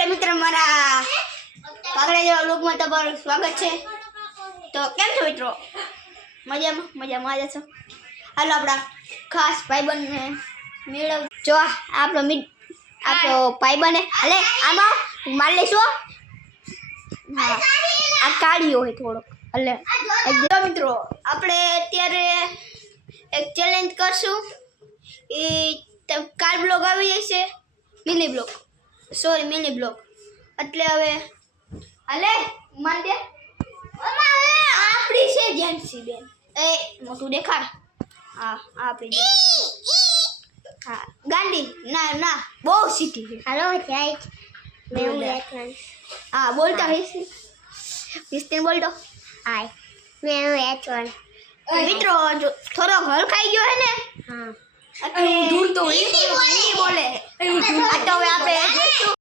Hello મિત્ર, મારા કાગડા જેવા વ્લોગમાં તમારું સ્વાગત છે. તો કેમ છો મિત્રો? મજામાં જ છો? હાલો આપણા ખાસ ભાઈબંધને મેળવ. જો આપણો ભાઈબંધ હાલે આમાં માર લઈશું. હા, આ કાઢ્યો હોય થોડો એટલે મિત્રો આપણે અત્યારે એક ચેલેન્જ કરશું. એ કાર બ્લોગ આવી જશે, મિની બ્લોગ. એટલે હવે હાલે માન દે આપણી છે જેન્સી બેન. એ મોટું દેખાડ. હા આપણી હા ગાંડી ના બહુ સીટી છે. हेलो गाइस, मैं हूँ यशवंत। હા બોલતા હૈ ક્રિસ્ટિન બોલતો. हाय, मैं हूँ यशवंत। મિત્રો જો થોડો ઘર ખાઈ ગયો હે ને हाँ, એટલે ધૂળ તો બોલે. આ તો હવે આપણે